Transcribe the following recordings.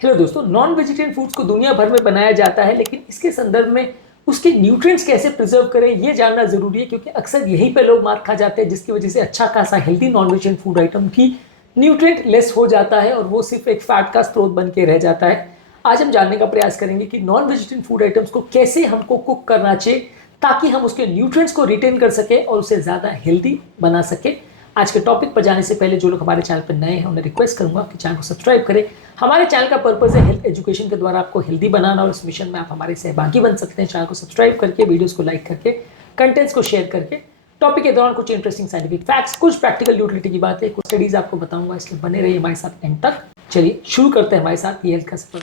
Hello दोस्तों, non vegetarian foods को दुनिया भर में बनाया जाता है, लेकिन इसके संदर्भ में उसके न्यूट्रिएंट्स कैसे प्रिजर्व करें ये जानना जरूरी है, क्योंकि अक्सर यहीं पे लोग मार खा जाते हैं, जिसकी वजह से अच्छा खासा healthy non vegetarian food item भी न्यूट्रिएंट लेस हो जाता है और वो सिर्फ एक फैट का स्रोत बन के रह जाता है। आज हम जानने का प्रयास करेंगे कि नॉन वेजिटेरियन फूड आइटम्स को कैसे हमको कुक करना चाहिए ताकि हम उसके न्यूट्रिएंट्स को रिटेन कर सके और उसे ज़्यादा हेल्दी बना सके। आज के टॉपिक पर जाने से पहले जो लोग हमारे चैनल पर नए हैं उन्हें रिक्वेस्ट करूंगा कि चैनल को सब्सक्राइब करें। हमारे चैनल का पर्पस है हेल्थ एजुकेशन के द्वारा आपको हेल्दी बनाना, और इस मिशन में आप हमारे सहभागी बन सकते हैं। चैनल को सब्सक्राइब करके, वीडियोस को लाइक करके, कंटेंट्स को शेयर करके। टॉपिक के दौरान कुछ इंटरेस्टिंग साइंटिफिक फैक्ट्स, कुछ प्रैक्टिकल यूटिलिटी की बातें, कुछ स्टडीज आपको बताऊंगा, इसलिए बने रहिए हमारे साथ एंड तक। चलिए शुरू करते हैं हमारे साथ ये हेल्थ का सफर।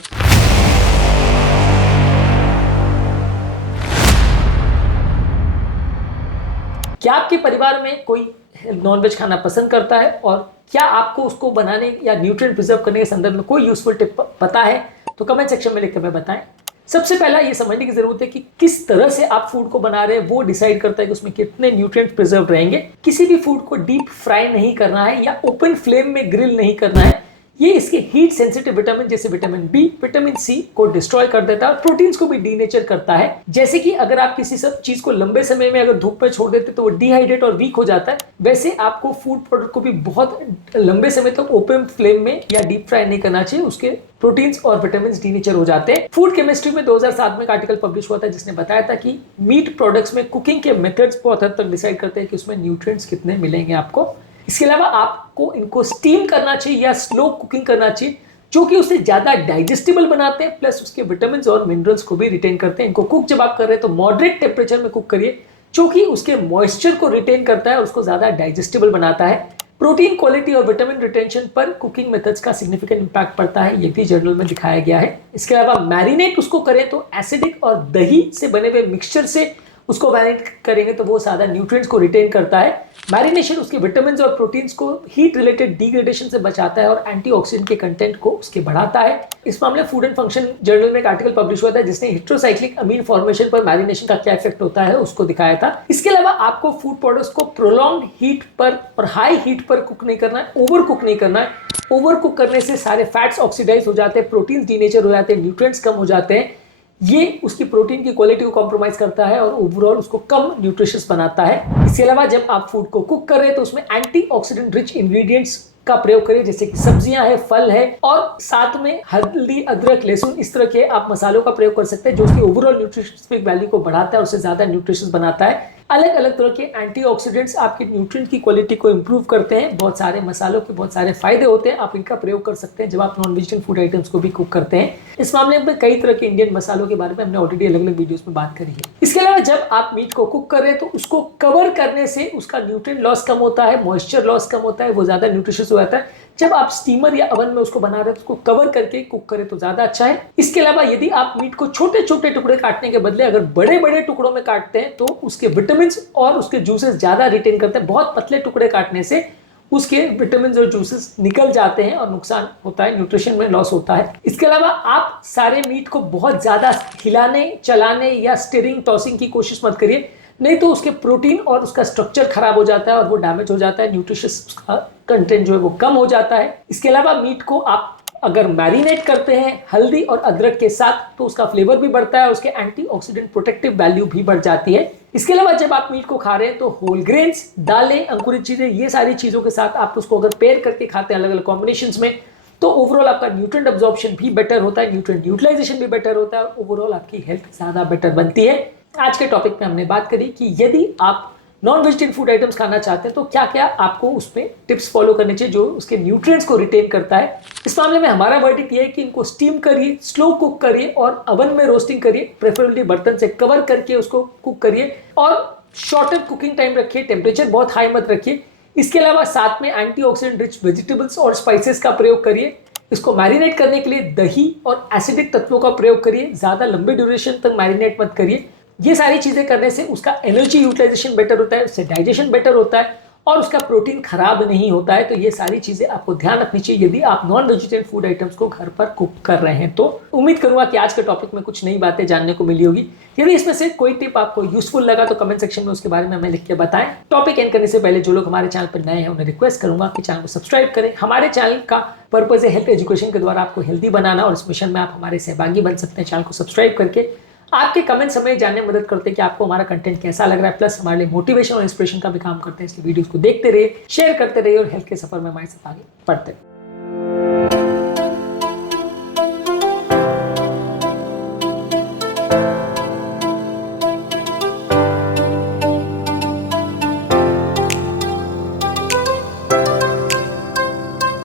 क्या आपके परिवार में कोई नॉनवेज खाना पसंद करता है, और क्या आपको उसको बनाने या न्यूट्रिएंट प्रिजर्व करने के संदर्भ में कोई यूजफुल टिप पता है? तो कमेंट सेक्शन में लिखकर हमें बताएं। सबसे पहला ये समझने की जरूरत है कि किस तरह से आप फूड को बना रहे हैं वो डिसाइड करता है कि उसमें कितने न्यूट्रिएंट्स प्रिजर्व रहेंगे। किसी भी फूड को डीप फ्राई नहीं करना है या ओपन फ्लेम में ग्रिल नहीं करना है। ये इसके हीट सेंसिटिव विटामिन जैसे विटामिन बी, विटामिन सी को डिस्ट्रॉय कर देता है और प्रोटीन्स को भी डीनेचर करता है। जैसे कि अगर आप किसी सब चीज को लंबे समय में अगर धूप में छोड़ देते तो वो डिहाइड्रेट और वीक हो जाता है, वैसे आपको फूड प्रोडक्ट को भी बहुत लंबे समय तक ओपन फ्लेम में या डीप फ्राई नहीं करना चाहिए। उसके प्रोटीन्स और विटामिन डीनेचर हो जाते हैं। फूड केमिस्ट्री में 2007 में एक आर्टिकल पब्लिश हुआ था जिसने बताया था कि मीट प्रोडक्ट्स में कुकिंग के मेथड्स बहुत हद तक डिसाइड करते हैं कि उसमें न्यूट्रिएंट्स कितने मिलेंगे आपको। इसके अलावा आपको इनको स्टीम करना चाहिए या स्लो कुकिंग करना चाहिए, जो कि उसे ज्यादा डाइजेस्टिबल बनाते हैं, प्लस उसके विटामिन और मिनरल्स को भी रिटेन करते हैं। इनको कुक जब आप कर रहे हैं तो मॉडरेट टेम्परेचर में कुक करिए, जो कि उसके मॉइस्चर को रिटेन करता है और उसको ज्यादा डाइजेस्टिबल बनाता है। प्रोटीन क्वालिटी और विटामिन रिटेंशन पर कुकिंग मेथड्स का सिग्निफिकेंट इंपैक्ट पड़ता है, ये भी जर्नल में दिखाया गया है। इसके अलावा मैरिनेट उसको करें तो एसिडिक और दही से बने हुए मिक्सचर से उसको मैरिनेट करेंगे तो वो ज्यादा न्यूट्रिएंट्स को रिटेन करता है। मैरिनेशन उसके विटामिन और प्रोटीन्स को हीट रिलेटेड डिग्रेडेशन से बचाता है और एंटीऑक्सीडेंट के कंटेंट को उसके बढ़ाता है। इस मामले फूड एंड फंक्शन जर्नल में एक आर्टिकल पब्लिश हुआ था जिसने हेटेरोसाइक्लिक अमीन फॉर्मेशन पर मैरिनेशन का क्या इफेक्ट होता है उसको दिखाया था। इसके अलावा आपको फूड प्रोडक्ट्स को प्रोलॉन्ग हीट पर और हाई हीट पर कुक नहीं करना है, ओवर कुक नहीं करना है। ओवर कुक करने से सारे फैट्स ऑक्सीडाइज हो जाते हैं, प्रोटीन्स डीनेचर हो जाते हैं, न्यूट्रिएंट्स कम हो जाते हैं। ये उसकी प्रोटीन की क्वालिटी को कॉम्प्रोमाइज करता है और ओवरऑल उसको कम न्यूट्रिशियस बनाता है। इसके अलावा जब आप फूड को कुक कर रहे हैं तो उसमें एंटीऑक्सीडेंट रिच इंग्रेडिएंट्स का प्रयोग करिए, जैसे कि सब्जियां हैं, फल है, और साथ में हल्दी, अदरक, लहसुन, इस तरह के आप मसालों का प्रयोग कर सकते हैं, जो उसकी ओवरऑल न्यूट्रिशियस वैल्यू को बढ़ाता है, उससे ज्यादा न्यूट्रिशियस बनाता है। अलग अलग तरह के एंटीऑक्सीडेंट्स आपके न्यूट्रिएंट की क्वालिटी को इंप्रूव करते हैं। बहुत सारे मसालों के बहुत सारे फायदे होते हैं, आप इनका प्रयोग कर सकते हैं जब आप नॉन वेजिटेरियन फूड आइटम्स को भी कुक करते हैं। इस मामले में कई तरह के इंडियन मसालों के बारे में हमने ऑलरेडी अलग अलग वीडियोस में बात करी है। इसके अलावा जब आप मीट को कुक कर रहे हैं तो उसको कवर करने से उसका न्यूट्रिएंट लॉस कम होता है, मॉइस्चर लॉस कम होता है, वो ज्यादा न्यूट्रिशियस हो जाता है। जब आप स्टीमर या ओवन में उसको बना रहे हैं तो उसको कवर करके कुक करें तो ज्यादा अच्छा है। इसके अलावा यदि आप मीट को छोटे छोटे टुकड़े काटने के बदले अगर बड़े बड़े टुकड़ों में काटते हैं तो उसके विटामिन और उसके जूसेस ज्यादा रिटेन करते हैं। बहुत पतले टुकड़े काटने से उसके विटामिन और जूसेस निकल जाते हैं और नुकसान होता है, न्यूट्रिशन में लॉस होता है। इसके अलावा आप सारे मीट को बहुत ज्यादा हिलाने, चलाने या स्टीयरिंग, टॉसिंग की कोशिश मत करिए, नहीं तो उसके प्रोटीन और उसका स्ट्रक्चर खराब हो जाता है और वो डैमेज हो जाता है, न्यूट्रिशियस उसका कंटेंट जो है वो कम हो जाता है। इसके अलावा मीट को आप अगर मैरिनेट करते हैं हल्दी और अदरक के साथ तो उसका फ्लेवर भी बढ़ता है और उसके एंटीऑक्सीडेंट प्रोटेक्टिव वैल्यू भी बढ़ जाती है। इसके अलावा जब आप मीट को खा रहे हैं तो होल ग्रेन्स, दालें, अंकुरित चीजें, ये सारी चीजों के साथ आप उसको अगर पेयर करके खाते हैं अलग अलग कॉम्बिनेशंस में तो ओवरऑल आपका न्यूट्रिएंट अब्जॉर्प्शन भी बेटर होता है, न्यूट्रिएंट यूटिलाइजेशन भी बेटर होता है और ओवरऑल आपकी हेल्थ ज्यादा बेटर बनती है। आज के टॉपिक में हमने बात करी कि यदि आप नॉन वेजिटेरियन फूड आइटम्स खाना चाहते हैं तो क्या क्या आपको उसमें टिप्स फॉलो करने चाहिए जो उसके न्यूट्रिएंट्स को रिटेन करता है। इस मामले में हमारा वर्डिक्ट ये है कि इनको स्टीम करिए, स्लो कुक करिए और ओवन में रोस्टिंग करिए, प्रेफरेबली बर्तन से कवर करके उसको कुक करिए और शॉर्टर कुकिंग टाइम रखिए, टेम्परेचर बहुत हाई मत रखिए। इसके अलावा साथ में एंटीऑक्सीडेंट रिच वेजिटेबल्स और स्पाइसेस का प्रयोग करिए। इसको मैरिनेट करने के लिए दही और एसिडिक तत्वों का प्रयोग करिए, ज्यादा लंबे ड्यूरेशन तक मैरिनेट मत करिए। ये सारी चीजें करने से उसका एनर्जी यूटिलाइजेशन बेटर होता है, उससे डाइजेशन बेटर होता है और उसका प्रोटीन खराब नहीं होता है। तो ये सारी चीजें आपको ध्यान रखनी चाहिए यदि आप नॉन वेजिटेरियन फूड आइटम्स को घर पर कुक कर रहे हैं। तो उम्मीद करूंगा कि आज के टॉपिक में कुछ नई बातें जानने को मिली होगी। यदि इसमें से कोई टिप आपको यूजफुल लगा तो कमेंट सेक्शन में उसके बारे में हमें लिख के बताएं। टॉपिक एंड करने से पहले जो लोग हमारे चैनल पर नए हैं उन्हें रिक्वेस्ट करूंगा कि चैनल को सब्सक्राइब करें। हमारे चैनल का पर्पज है हेल्थ एजुकेशन के द्वारा आपको हेल्दी बनाना, और इस मिशन में आप हमारे सहभागी बन सकते हैं चैनल को सब्सक्राइब करके। आपके कमेंट्स हमें जानने में मदद करते हैं कि आपको हमारा कंटेंट कैसा लग रहा है, प्लस हमारे लिए मोटिवेशन और इंस्पिरेशन का भी काम करते हैं। इसलिए वीडियोस को देखते रहिए, शेयर करते रहिए और हेल्थ के सफर में हमारे साथ आगे बढ़ते रहिए।